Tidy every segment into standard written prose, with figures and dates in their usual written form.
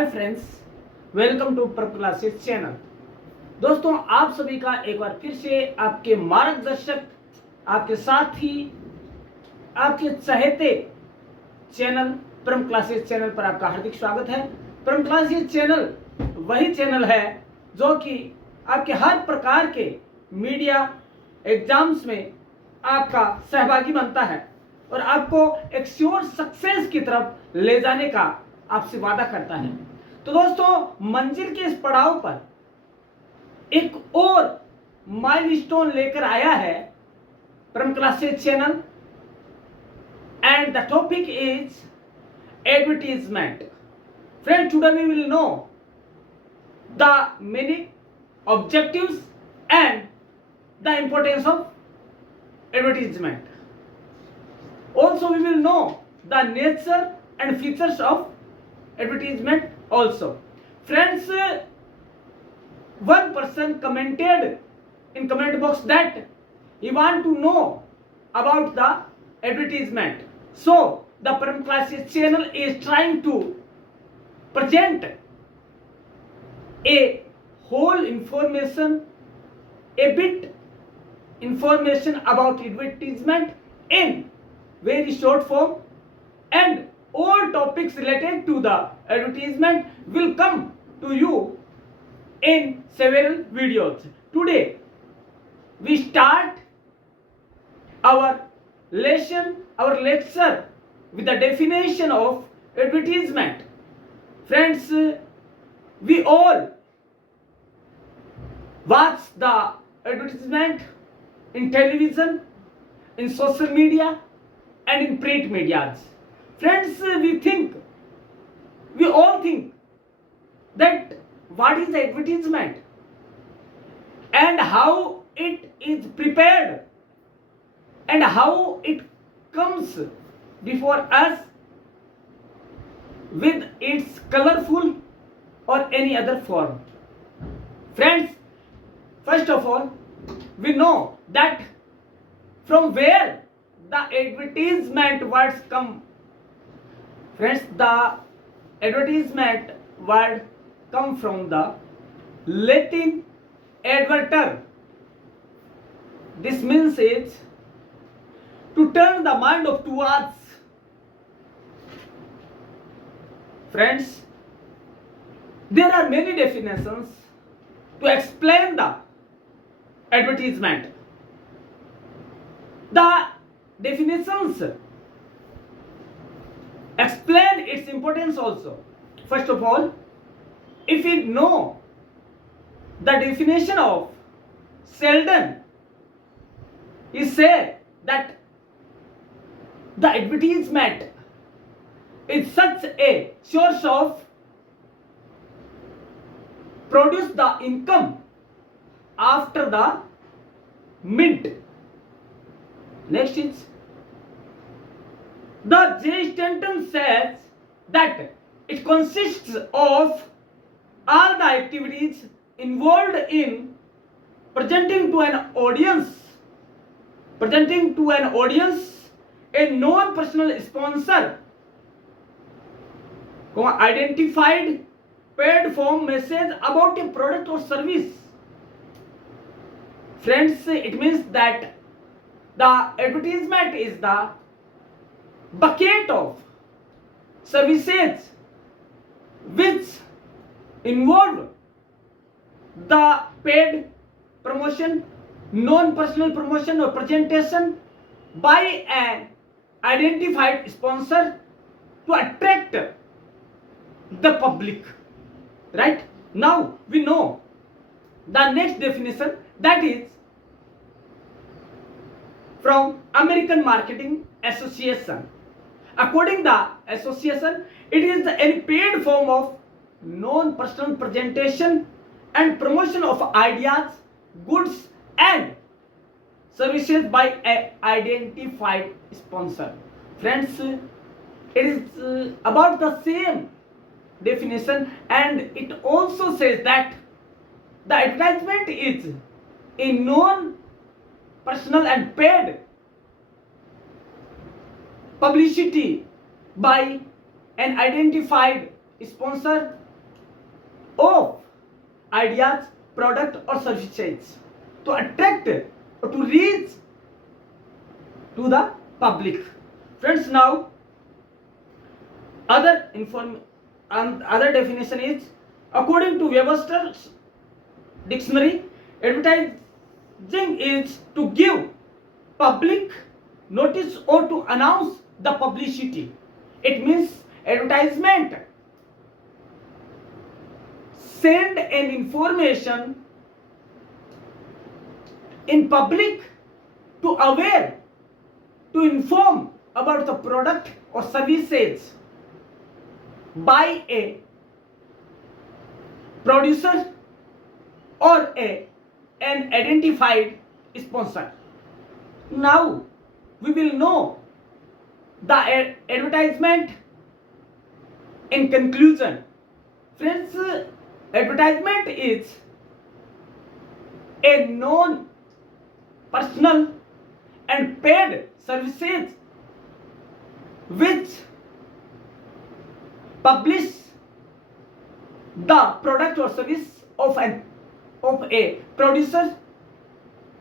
Hi friends, welcome to पर classes channel. दोस्तों, आप सभी का एक बार फिर से आपके मार्गदर्शक, आपके साथी, आपके चहेते चैनल परम क्लासेस चैनल पर आपका हार्दिक स्वागत है। परम क्लासेस चैनल वही चैनल है जो कि आपके हर प्रकार के मीडिया एग्जाम्स में आपका सहभागी बनता है और आपको एक श्योर सक्सेस की तरफ ले जाने का आपसे वादा करता है। तो दोस्तों, मंजिल के इस पड़ाव पर एक और माइलस्टोन लेकर आया है परम classes channel, and the topic is advertisement. Friends, today we will know the meaning, objectives and the importance of advertisement. Also we will know the nature and features of advertisement also. Friends, one person commented in comment box that he want to know about the advertisement. So the Param Classes channel is trying to present a whole information, a bit information about advertisement in very short form, and all topics related to the advertisement will come to you in several videos. Today we start our lesson, our lecture with the definition of advertisement. Friends, we all watch the advertisement in television, in social media and in print media. Friends, we all think that what is advertisement and how it is prepared and how it comes before us with its colorful or any other form. Friends, first of all, we know that from where the advertisement words come. Friends, the advertisement word come from the Latin adverter. This means is to turn the mind of towards. Friends, there are many definitions to explain the advertisement. The definitions explain its importance also. First of all, if we know the definition of Sheldon, he said that the advertisement is such a source of produce the income after the mint. Next is the J. Stanton says that it consists of all the activities involved in presenting to an audience a non-personal sponsor identified paid form message about a product or service. Friends, it means that the advertisement is the bucket of services which involve the paid promotion, non-personal promotion or presentation by an identified sponsor to attract the public. Right? Now we know the next definition, that is from American Marketing Association. According the association, it is a paid form of non-personal presentation and promotion of ideas, goods and services by an identified sponsor. Friends, it is about the same definition, and it also says that the advertisement is a non-personal and paid publicity by an identified sponsor of ideas, product or services to attract or to reach to the public. Friends, now other definition is, according to Webster's dictionary, advertising is to give public notice or to announce the publicity. It means advertisement send an information in public to aware, to inform about the product or services by a producer or an identified sponsor. Now we will know the advertisement in conclusion. Friends, advertisement is a non-personal and paid services which publish the product or service of a producer,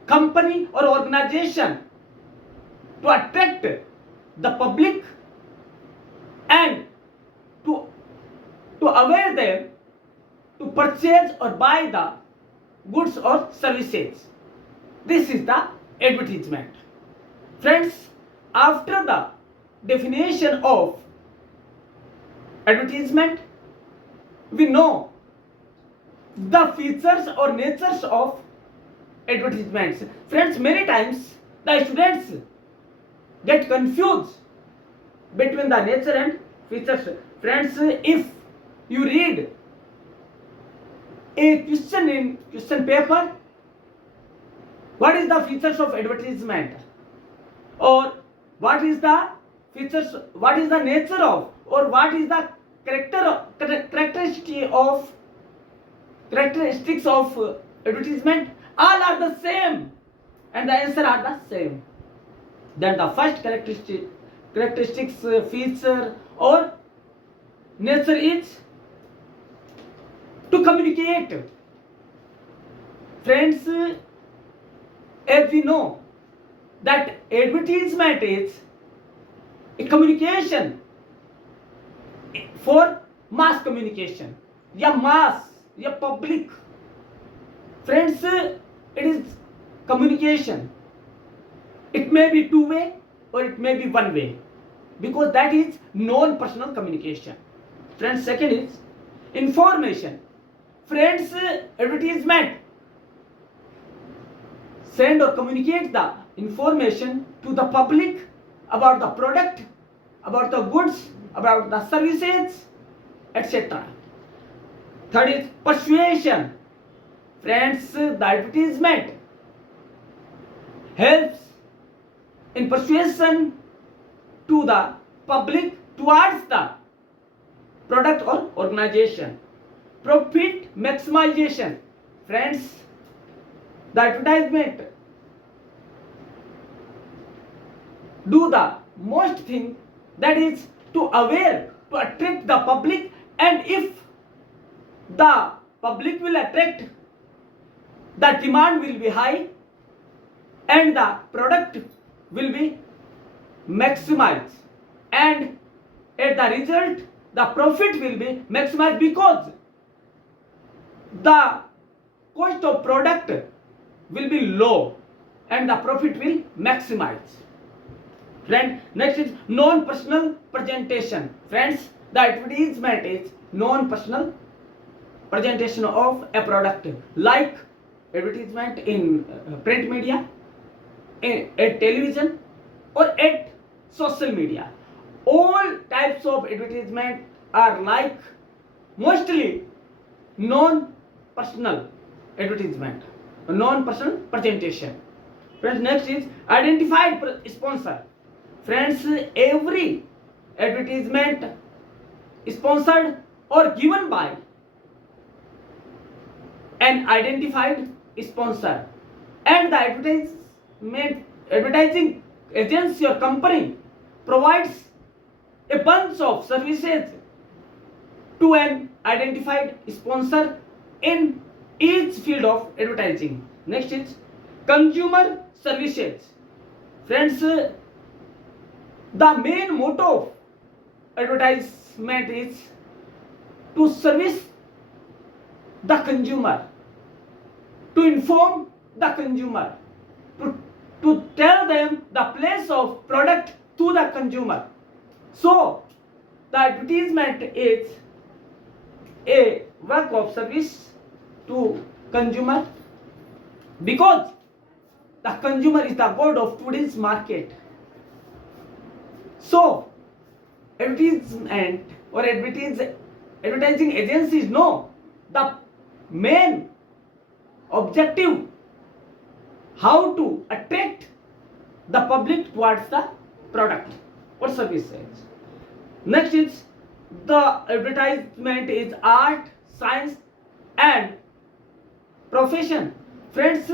company or organization to attract the public and to aware them to purchase or buy the goods or services. This is the advertisement. Friends, after the definition of advertisement, we know the features or natures of advertisements. Friends, many times the students get confused between the nature and features. Friends, if you read a question in question paper, what is the features of advertisement, or what is the features, what is the nature of, or what is the characteristics of advertisement, all are the same and the answer are the same. Then the first characteristics, feature or nature is to communicate. Friends, as we know that advertisement is a communication for mass communication, या mass, या public. Friends, it is communication. It may be two-way or it may be one-way, because that is non-personal communication. Friends, second is information. Friends, advertisement send or communicate the information to the public about the product, about the goods, about the services, etc. Third is persuasion. Friends, the advertisement helps in persuasion to the public towards the product or organization. Profit maximization. Friends, the advertisement do the most thing, that is to aware, to attract the public, and if the public will attract, the demand will be high and the product will be maximized, and at the result the profit will be maximized, because the cost of product will be low and the profit will maximize. Friend, next is non-personal presentation. Friends, the advertisement is non-personal presentation of a product, like advertisement in print media, at television, or at social media. All types of advertisement are like mostly non-personal advertisement, non-personal presentation. Friends, next is identified sponsor. Friends, every advertisement sponsored or given by an identified sponsor, and the advertising agency or company provides a bunch of services to an identified sponsor in each field of advertising. Next is consumer services. Friends, the main motto of advertisement is to service the consumer, to inform the consumer, to tell them the place of product to the consumer. So the advertisement is a work of service to consumer, because the consumer is the god of today's market. So advertisement or advertising agencies know the main objective, how to attract the public towards the product or services. Next is the advertisement is art, science and profession. Friends,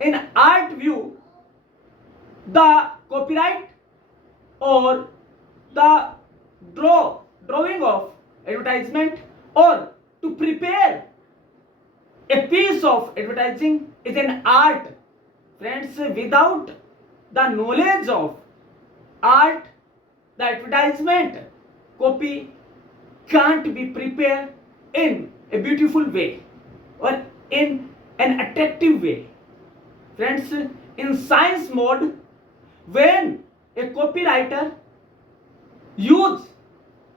in art view, the copyright or the drawing of advertisement or to prepare a piece of advertising is an art. Friends, without the knowledge of art, the advertisement copy can't be prepared in a beautiful way or in an attractive way. Friends, in science mode, when a copywriter use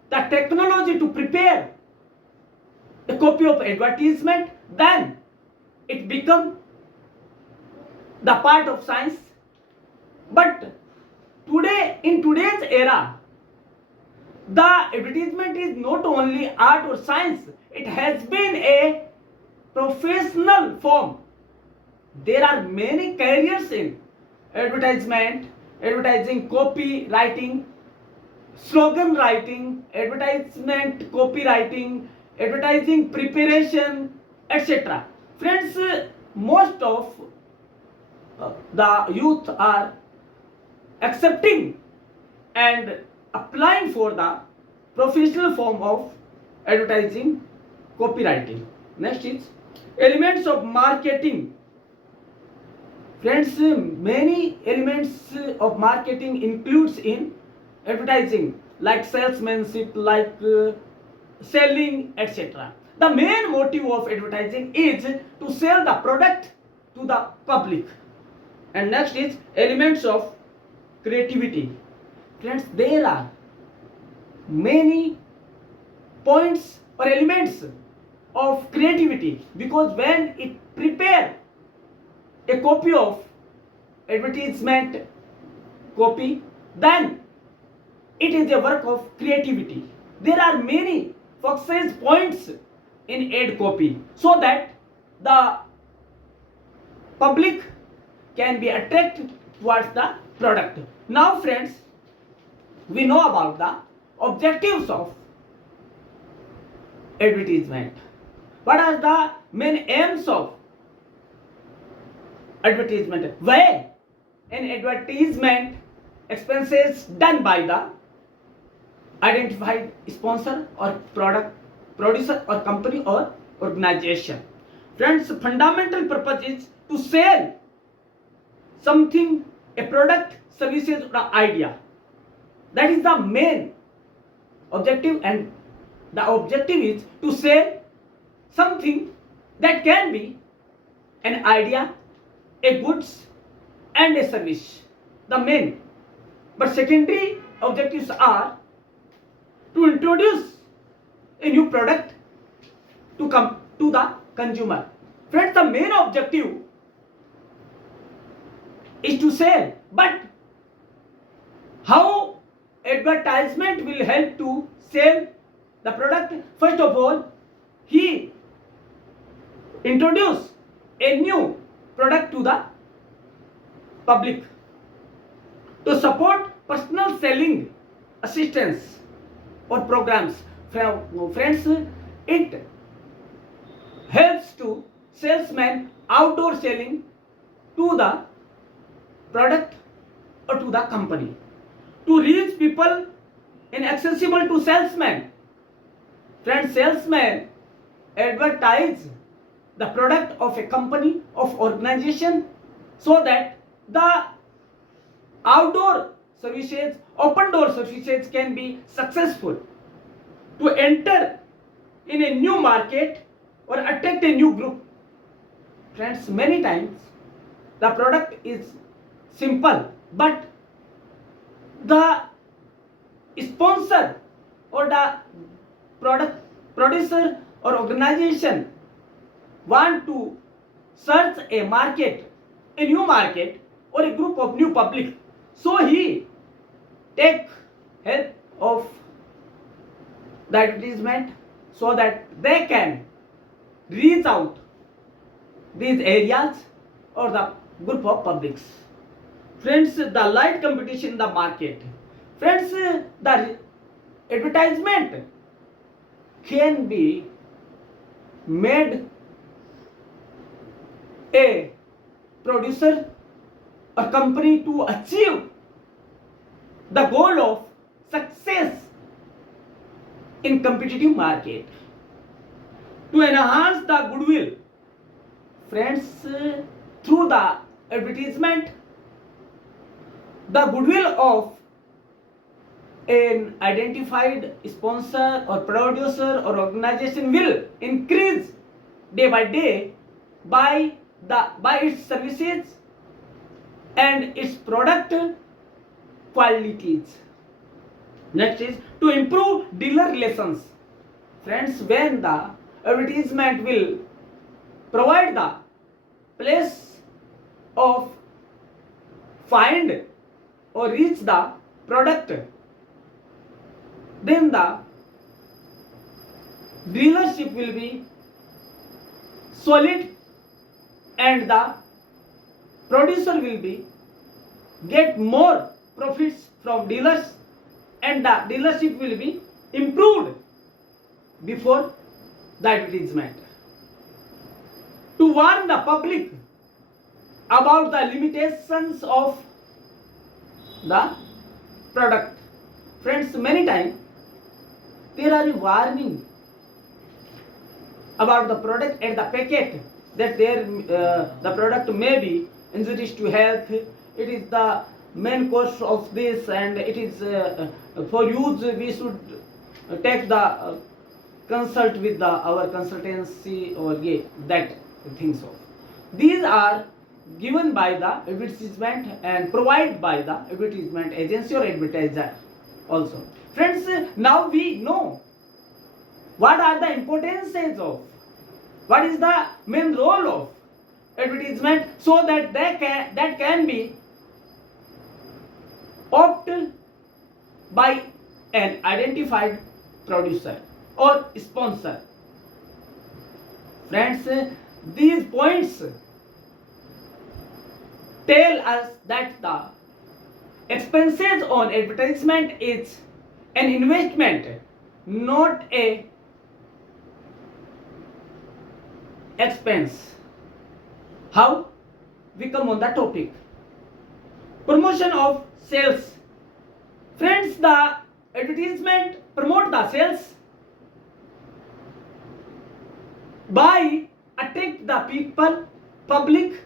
the technology to prepare a copy of advertisement, then it becomes the part of science. But today, in today's era, the advertisement is not only art or science, it has been a professional form. There are many careers in advertisement, advertising copywriting, slogan writing, advertisement copywriting, advertising preparation, etc. Friends, most of the youth are accepting and applying for the professional form of advertising copywriting. Next is elements of marketing. Friends, many elements of marketing includes in advertising, like salesmanship, like selling, etc. The main motive of advertising is to sell the product to the public. And next is elements of creativity. Friends, there are many points or elements of creativity, because when it prepare a copy of advertisement copy, then it is a work of creativity. There are many success points in ad copy, so that the public can be attracted towards the product. Now friends, we know about the objectives of advertisement. What are the main aims of advertisement? Why an advertisement expenses done by the identified sponsor or product producer or company or organization. Friends, fundamental purpose is to sell something, a product, services or idea. That is the main objective, and the objective is to sell something that can be an idea, a goods and a service. The main, but secondary objectives are to introduce a new product to come to the consumer. Friends, the main objective is to sell, but how advertisement will help to sell the product? First of all, he introduce a new product to the public. To support personal selling assistance or programs, friends, it helps to salesman outdoor selling to the product or to the company. To reach people inaccessible to salesmen, Friends, salesmen advertise the product of a company, of organization, so that the outdoor services, open door services can be successful to enter in a new market or attract a new group. Friends, many times the product is simple, but the sponsor or the product producer or organization want to search a market, a new market or a group of new public, so he take help of the advertisement so that they can reach out these areas or the group of publics. Friends, the light competition in the market. Friends, the advertisement can be made a producer or company to achieve the goal of success in competitive market, to enhance the goodwill. Friends, through the advertisement, the goodwill of an identified sponsor or producer or organization will increase day by day by its services and its product qualities. Next is to improve dealer relations. Friends, when the advertisement will provide the place of find or reach the product, then the dealership will be solid and the producer will be get more profits from dealers and the dealership will be improved before the advertisement. To warn the public about the limitations of the product. Friends, many times there are a warning about the product and the packet that the product may be injurious to health. It is the main course of this, and it is for use we should take the consult with our consultancy or that things of. These are given by the advertisement and provided by the advertisement agency or advertiser also. Friends, now we know what are the importances of, what is the main role of advertisement, so that that can be opted by an identified producer or sponsor. Friends, these points tell us that the expenses on advertisement is an investment, not a expense. How? We come on the topic. Promotion of sales. Friends, the advertisement promote the sales by attract the people, public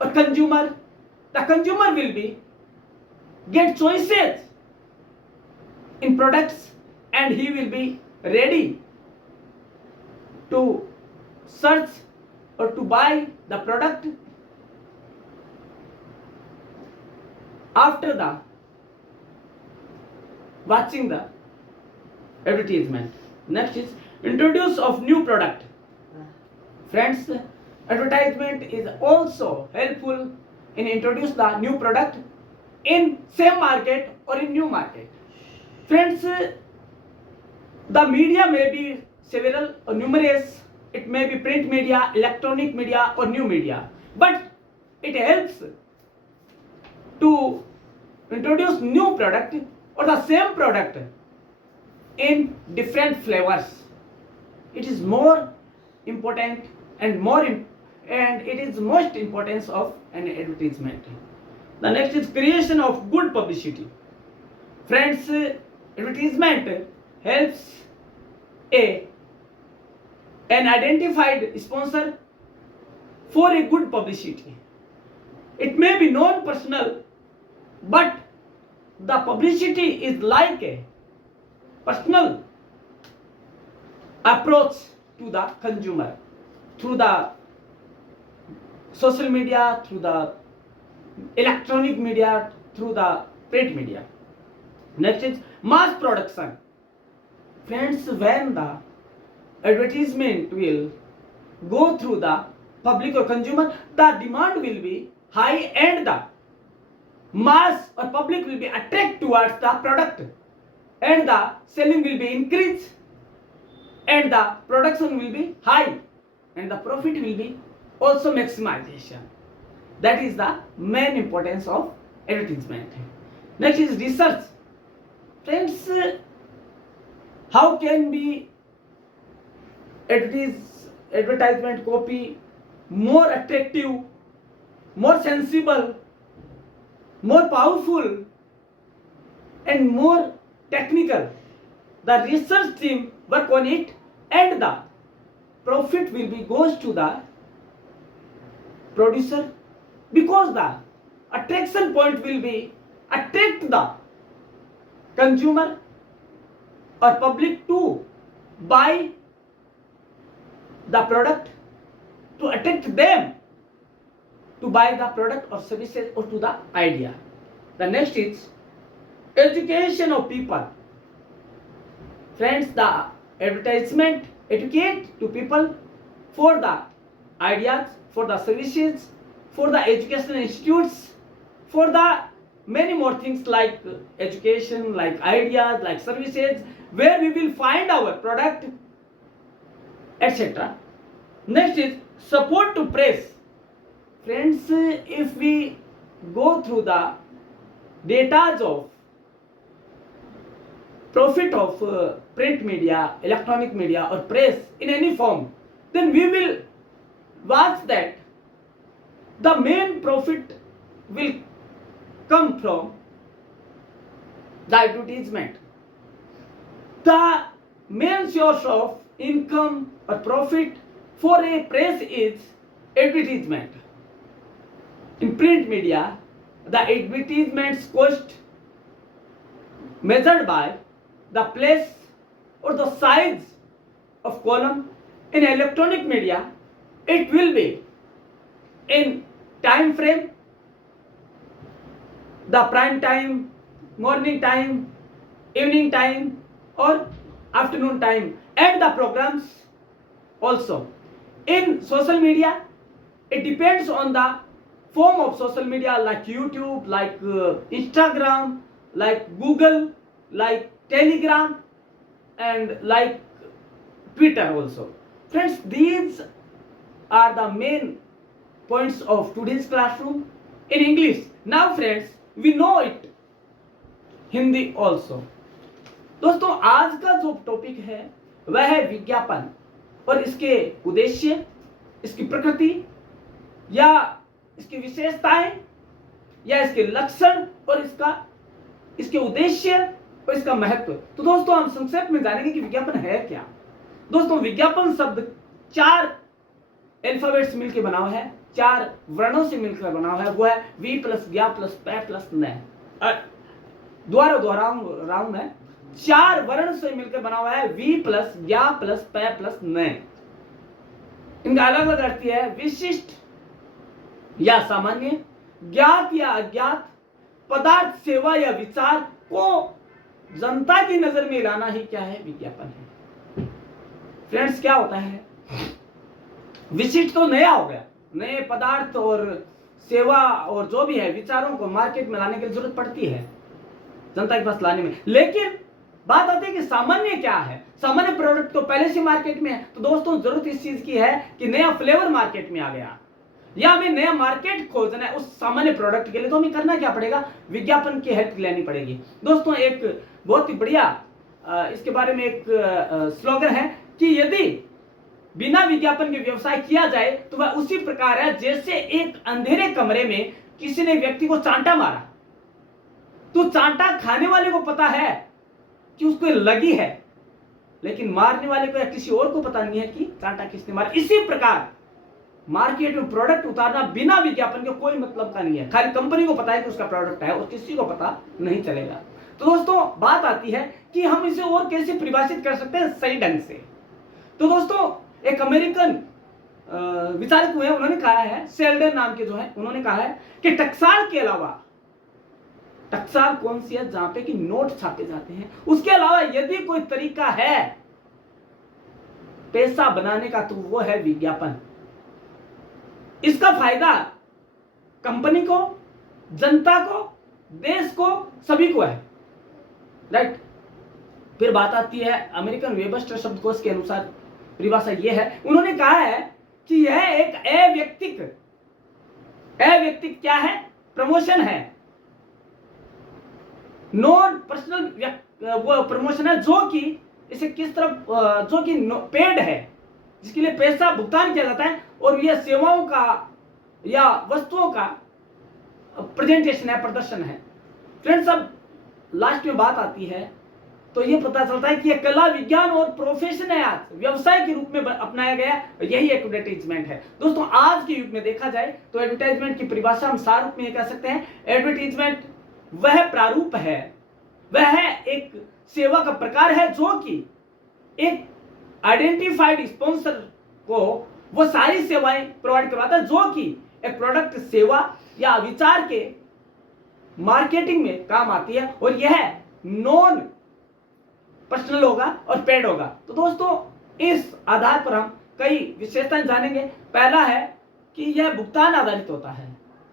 or consumer. The consumer will be get choices in products and he will be ready to search or to buy the product after the watching the advertisement. Next is introduce of new product. Friends, advertisement is also helpful in introduce the new product in same market or in new market. Friends, the media may be several or numerous. It may be print media, electronic media or new media, but it helps to introduce new product or the same product in different flavors. It is more important and it is most importance of an advertisement. The next is creation of good publicity. Friends, advertisement helps an identified sponsor for a good publicity. It may be non-personal, but the publicity is like a personal approach to the consumer through the social media, through the electronic media, through the print media. Next is mass production. Friends, when the advertisement will go through the public or consumer, the demand will be high and the mass or public will be attracted towards the product and the selling will be increased and the production will be high and the profit will be also maximization. That is the main importance of advertisement. Next is research. Friends, how can be advertisement copy more attractive, more sensible, more powerful and more technical? The research team work on it and the profit will be goes to the producer, because the attraction point will be attract the consumer or public to buy the product, to attract them to buy the product or services or to the idea. The next is education of people. Friends, the advertisement educate to people for the ideas, for the services, for the educational institutes, for the many more things like education, like ideas, like services, where we will find our product, etc. Next is support to press. Friends, if we go through the data of profit of print media, electronic media or press in any form, then we will watch that the main profit will come from the advertisement. The main source of income or profit for a press is advertisement. In print media, the advertisement's cost measured by the place or the size of column. In electronic media, it will be in time frame, the prime time, morning time, evening time or afternoon time, and the programs also. In social media, it depends on the form of social media like YouTube, like Instagram, like Google, like Telegram and like Twitter also. Friends, these are the main points of today's classroom in English. Now friends, we know it Hindi also. दोस्तों, आज का जो topic है वह है विज्ञापन और इसके उद्देश्य, इसकी प्रकृति या इसकी विशेषताएं या इसके लक्षण और इसके उद्देश्य और इसका महत्व। तो दोस्तों, हम संक्षेप में जानेंगे कि विज्ञापन है क्या। दोस्तों, विज्ञापन शब्द 4 अल्फाबेट्स मिलकर बना हुआ है, 4 वर्णों से मिलकर बना हुआ है। वो है वी प्लस ज्ञा प्लस पै प्लस न। दोहराऊं मैं, 4 वर्ण से मिलकर बना हुआ है वी प्लस ज्ञा प्लस पै प्लस न। इनका अलग अलग अर्थ है विशिष्ट या सामान्य, ज्ञात या अज्ञात, पदार्थ, सेवा या विचार को जनता की नजर में लाना ही क्या है, विज्ञापन है। फ्रेंड्स, क्या होता है, विशिष्ट तो नया हो गया, नए पदार्थ और सेवा और जो भी है विचारों को मार्केट में लाने की जरूरत पड़ती है जनता के पास लाने में। लेकिन बात आती है कि सामान्य क्या है। सामान्य प्रोडक्ट तो पहले से मार्केट में है। तो दोस्तों, जरूरत इस चीज की है कि नया फ्लेवर मार्केट में आ गया या हमें नया मार्केट खोजना है उस सामान्य प्रोडक्ट के लिए, तो हमें करना क्या पड़ेगा, विज्ञापन की हेल्प लेनी पड़ेगी। दोस्तों, एक बहुत ही बढ़िया इसके बारे में एक स्लोगन है कि यदि बिना विज्ञापन के व्यवसाय किया जाए तो वह उसी प्रकार है जैसे एक अंधेरे कमरे में किसी ने व्यक्ति को चांटा मारा। तो चांटा खाने वाले को पता है कि उसको लगी है, लेकिन मारने वाले को या किसी और को पता नहीं है कि कांटा किसने मारा। इसी प्रकार मार्केट में प्रोडक्ट उतारना बिना विज्ञापन के कोई मतलब का नहीं है। खाली कंपनी को पता है कि उसका प्रोडक्ट है और किसी को पता नहीं चलेगा। तो दोस्तों बात आती है कि हम इसे और कैसे परिभाषित कर सकते हैं सही ढंग से। तो दोस्तों एक अमेरिकन विचारक हुए, उन्होंने कहा है, सेल्डन नाम के जो है, उन्होंने कहा है कि टकसाल के अलावा, टकसाल कौन सी है जहां पे कि नोट छापे जाते हैं, उसके अलावा यदि कोई तरीका है पैसा बनाने का तो वो है विज्ञापन। इसका फायदा कंपनी को, जनता को, देश को, सभी को है, राइट। फिर बात आती है अमेरिकन वेबस्टर शब्दकोश के अनुसार परिभाषा यह है, उन्होंने कहा है कि यह एक अव्यक्तिक क्या है, प्रमोशन है, नॉन पर्सनल वो प्रमोशन है जो कि इसे किस तरफ, जो कि पेड है, जिसके लिए पैसा भुगतान किया जाता है, और यह सेवाओं का या वस्तुओं का प्रेजेंटेशन है, प्रदर्शन है। फ्रेंड्स अब लास्ट में बात आती है तो ये पता चलता है कि यह कला, विज्ञान और प्रोफेशन है, आज व्यवसाय के रूप में अपनाया गया, यही एडवर्टाइजमेंट है। दोस्तों आज के युग में देखा जाए तो एडवर्टाइजमेंट की परिभाषा हम सार रूप में कह सकते हैं, एडवर्टाइजमेंट वह प्रारूप है, वह एक सेवा का प्रकार है जो कि एक आइडेंटिफाइड स्पॉन्सर को वो सारी सेवाएं प्रोवाइड करवाता है जो कि एक प्रोडक्ट, सेवा या विचार के मार्केटिंग में काम आती है, और यह नॉन पर्सनल होगा और पेड होगा। तो दोस्तों इस आधार पर हम कई विशेषताएं जानेंगे। पहला है कि यह भुगतान आधारित होता है,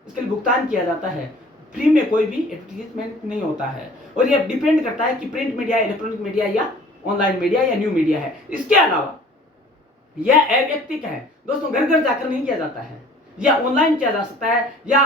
इसके लिए भुगतान किया जाता है, फ्री में कोई भी एडवर्टाइजमेंट नहीं होता है, और यह डिपेंड करता है कि प्रिंट मीडिया, इलेक्ट्रॉनिक मीडिया या ऑनलाइन मीडिया या न्यू मीडिया है। इसके अलावा यह अव्यक्तिक है, दोस्तों घर घर जाकर नहीं किया जाता है, या ऑनलाइन किया जा सकता है, या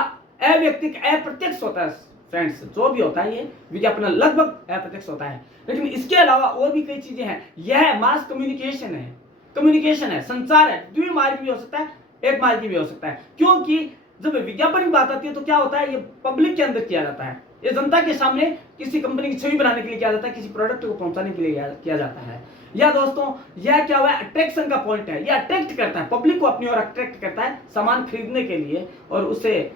अव्यक्तिक, अप्रत्यक्ष होता है। फ्रेंड्स जो भी होता है ये विज्ञापन लगभग अप्रत्यक्ष होता है, लेकिन इसके अलावा और भी कई चीजें हैं। यह मास कम्युनिकेशन है, संचार है, द्विमार्गी भी हो सकता है, एक मार्गी भी हो सकता है, क्योंकि जब विज्ञापन की बात आती है तो क्या होता है, ये पब्लिक के अंदर किया जाता है, ये जनता के सामने किसी कंपनी की छवि बनाने के लिए किया जाता है, किसी प्रोडक्ट को पहुंचाने के लिए किया जाता है। या दोस्तों यह क्या हुआ, अट्रैक्शन का पॉइंट है, यह अट्रैक्ट करता है, पब्लिक को अपनी ओर अट्रैक्ट करता है सामान खरीदने के लिए और उसे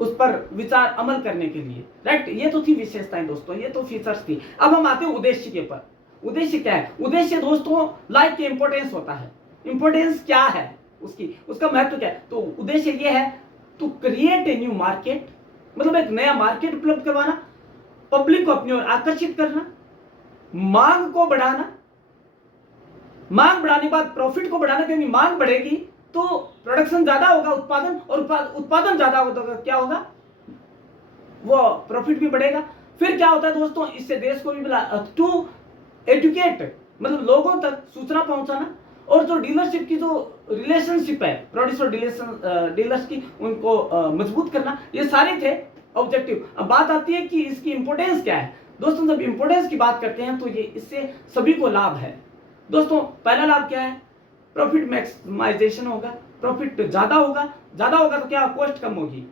उस पर विचार अमल करने के लिए, राइट। ये तो थी विशेषताएं दोस्तों, ये तो फीचर्स थी। अब हम आते हैं उद्देश्य के पर। उद्देश्य क्या है? उद्देश्य दोस्तों लाइफ के इंपॉर्टेंस होता है। इंपॉर्टेंस क्या है उसका महत्व क्या है? तो उद्देश्य ये है to create a new market, मतलब एक नया मार्केट उपलब्ध करवाना, पब्लिक को अपनी ओर आकर्षित करना, मांग को बढ़ाना, मांग बढ़ाने के बाद प्रॉफिट को बढ़ाना, क्योंकि मांग बढ़ेगी तो प्रोडक्शन ज्यादा होगा, उत्पादन, और उत्पादन ज्यादा होगा तो क्या होगा, वो प्रॉफिट भी बढ़ेगा। फिर क्या होता है दोस्तों, इससे देश को भी मिला, टू एजुकेट, मतलब लोगों तक सूचना पहुंचाना, और जो डीलरशिप की जो रिलेशनशिप है, प्रोड्यूसर डीलर्स की, उनको मजबूत करना, ये सारे थे ऑब्जेक्टिव। अब बात आती है कि इसकी इंपोर्टेंस क्या है। दोस्तों जब इंपोर्टेंस की बात करते हैं तो ये इससे सभी को लाभ है। दोस्तों पहला लाभ क्या है, प्रॉफिट मैक्सिमाइजेशन होगा, प्रॉफिट ज्यादा होगा तो क्या, कॉस्ट कम होगी।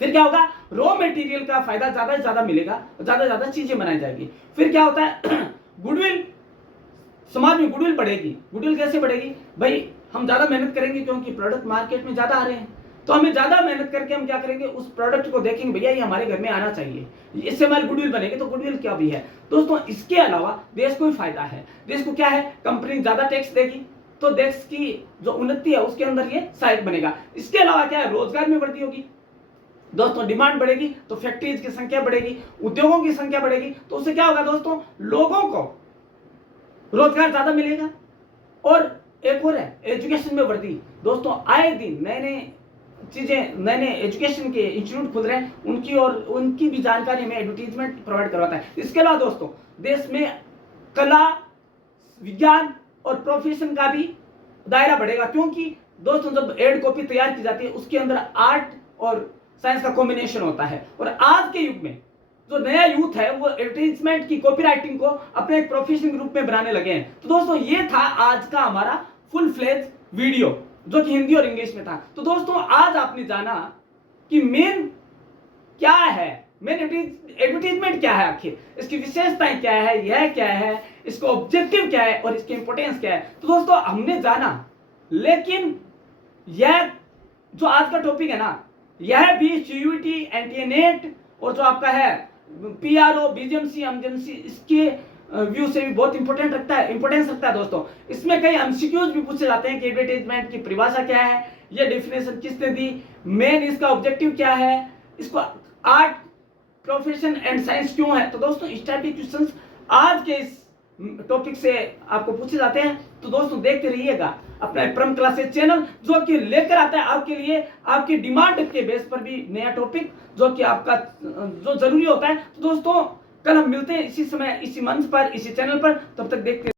फिर क्या होगा, रॉ मटेरियल का फायदा ज्यादा से ज्यादा मिलेगा, ज्यादा चीजें बनाई जाएगी। फिर क्या होता है, गुडविल, समाज में गुडविल बढ़ेगी। गुडविल कैसे बढ़ेगी भाई, हम ज्यादा मेहनत करेंगे क्योंकि प्रोडक्ट मार्केट में ज्यादा आ रहे हैं, तो हमें ज्यादा मेहनत करके हम क्या करेंगे, उस प्रोडक्ट को देखेंगे, भैया ये हमारे घर में आना चाहिए, इससे हमारी गुडविल बनेगी। तो गुडविल क्या भी है दोस्तों, इसके अलावा देश को भी फायदा है। देश को क्या है, कंपनी ज्यादा टैक्स देगी तो देश की जो उन्नति है उसके अंदर ये सहायक बनेगा। इसके अलावा क्या है, रोजगार में वृद्धि होगी दोस्तों, डिमांड बढ़ेगी तो फैक्ट्रीज की संख्या बढ़ेगी, उद्योगों की संख्या बढ़ेगी, तो उससे क्या होगा दोस्तों, लोगों को रोजगार ज्यादा मिलेगा। और एक और है, एजुकेशन में वृद्धि। दोस्तों आए दिन नए नए चीजें, नए नए एजुकेशन के इंस्टीट्यूट खुल रहे हैं, उनकी भी जानकारी हमें एडवर्टीजमेंट प्रोवाइड करवाता है। इसके अलावा दोस्तों देश में कला, विज्ञान और प्रोफेशन का भी दायरा बढ़ेगा, क्योंकि दोस्तों जब एड कॉपी तैयार की जाती है उसके अंदर आर्ट और साइंस का कॉम्बिनेशन होता है। और आज के युग में जो नया यूथ है वो एडवर्टीजमेंट की कॉपी राइटिंग को अपने एक प्रोफेशन के रूप में बनाने लगे हैं। तो दोस्तों ये था आज का हमारा फुल फ्लेज वीडियो, जो कि हिंदी और इंग्लिश में था। तो दोस्तों आज आपने जाना कि मेन क्या है, मेन एडवर्टीजमेंट क्या है, आखिर इसकी विशेषताएं क्या है, यह क्या है, इसका ऑब्जेक्टिव क्या है और इसकी इंपॉर्टेंस क्या है। तो दोस्तों हमने जाना, लेकिन यह जो आज का टॉपिक है ना, यह भी सीयूईटी, एनटीए नेट और जो आपका है पीआरओ, बीजीएमसी, एमजीएमसी, इसके व्यू से भी बहुत इंपॉर्टेंट रखता है, इंपॉर्टेंस रखता है दोस्तों। इसमें कई एमसीक्यूज भी पूछे जाते हैं कि एडवर्टाइजमेंट की परिभाषा क्या है, ये डेफिनेशन किसने दी, मेन इसका ऑब्जेक्टिव क्या है, इसको आर्ट, प्रोफेशन एंड साइंस क्यों है। तो दोस्तों इस टाइप के क्वेश्चंस आज के इस टॉपिक से आपको पूछे जाते हैं। तो दोस्तों देखते रहिएगा अपना परम क्लासेस चैनल, जो कि लेकर आता है आपके लिए आपकी डिमांड के बेस पर भी नया टॉपिक, जो कि आपका जो जरूरी होता है। तो दोस्तों कल हम मिलते हैं इसी समय, इसी मंच पर, इसी चैनल पर। तब तक देखते